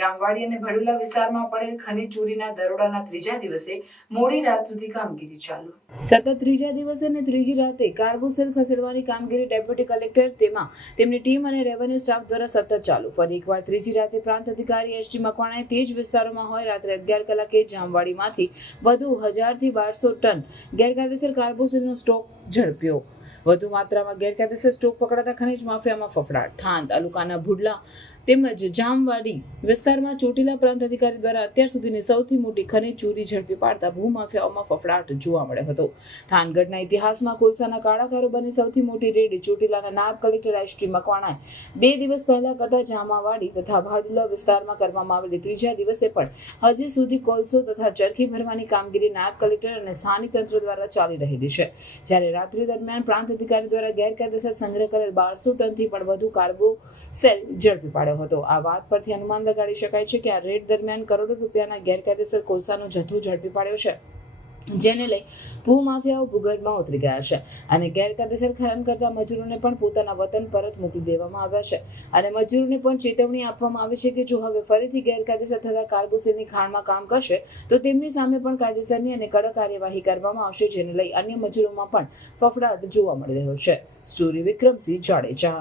જામવાડી અને ભડુલા વિસ્તારમાં પડેલ ખનીજ ચોરીના દરોડાના ત્રીજા દિવસે મોડી રાત સુધી કામગીરી ચાલુ. સતત ત્રીજા દિવસે અને ત્રીજી રાતે કાર્બોસેલ ખસેડવાની કામગીરી ડેપ્યુટી કલેક્ટર તેમાં તેમની ટીમ અને રેવન્યુ સ્ટાફ દ્વારા સતત ચાલુ. ફરી એકવાર ત્રીજી રાતે પ્રાંત અધિકારી એસટી મકવાણાએ તે જ વિસ્તારોમાં હોય રાત્રે અગિયાર કલાકે જામવાડીમાંથી વધુ હજારથી બારસો ટન ગેરકાયદેસર કાર્બોસેલનો સ્ટોક ઝડપ્યો. વધુ માત્રામાં ગેરકાયદેસર સ્ટોક પકડાતા ખનીજ માફિયામાં ફફડાટ. થાન તાલુકાના ભુડલા તેમજ જામવાડી વિસ્તારમાં ચોટીલા પ્રાંત અધિકારી દ્વારા અત્યાર સુધીની સૌથી મોટી ખનીજ ચોરી ઝડપી પાડતા ભૂમાફિયાઓમાં ફફડાટ જોવા મળ્યો હતો. થાનગઢના ઇતિહાસમાં કોલસાના કાળા કારોબારની સૌથી મોટી રેડ ચોટીલાના નાયબ કલેક્ટર એસટી મકવાણાએ બે દિવસ પહેલા કરતા જામાવાડી તથા ભાડુલા વિસ્તારમાં કરવામાં આવેલી ત્રીજા દિવસે પણ હજી સુધી કોલસો તથા ચરખી ભરવાની કામગીરી નાયબ કલેક્ટર અને સ્થાનિક તંત્ર દ્વારા ચાલી રહેલી છે. જ્યારે રાત્રિ દરમિયાન પ્રાંત અધિકારી દ્વારા ગેરકાયદેસર સંગ્રહ કરેલ બારસો ટનથી પણ વધુ કાર્બો સેલ ઝડપી પાડ્યો હતો. આ વાત પરથી અનુમાન લગાડી શકાય છે કે આ રેડ દરમિયાન કરોડો રૂપિયાના ગેરકાયદેસર કોલસાનો જથ્થો ઝડપી પાડ્યો છે, જેને લઈ ભૂમાફિયાઓ ભૂગર્ભમાં ઉતરી ગયા છે અને ગેરકાયદેસર ખનન કરતા મજૂરોને પણ પોતાના વતન પરત મોકલી દેવામાં આવ્યા છે. અને મજૂરોને પણ ચેતવણી આપવામાં આવી છે કે જો હવે ફરીથી ગેરકાયદેસર થતા કાર્બોસેલની ખાણમાં કામ કરશે, તો તેમની સામે પણ કાયદેસરની અને કડક કાર્યવાહી કરવામાં આવશે, જેને લઈ અન્ય મજૂરોમાં પણ ફફડાટ જોવા મળી રહ્યો છે. સ્ટોરી વિક્રમસિંહ જાડેજા.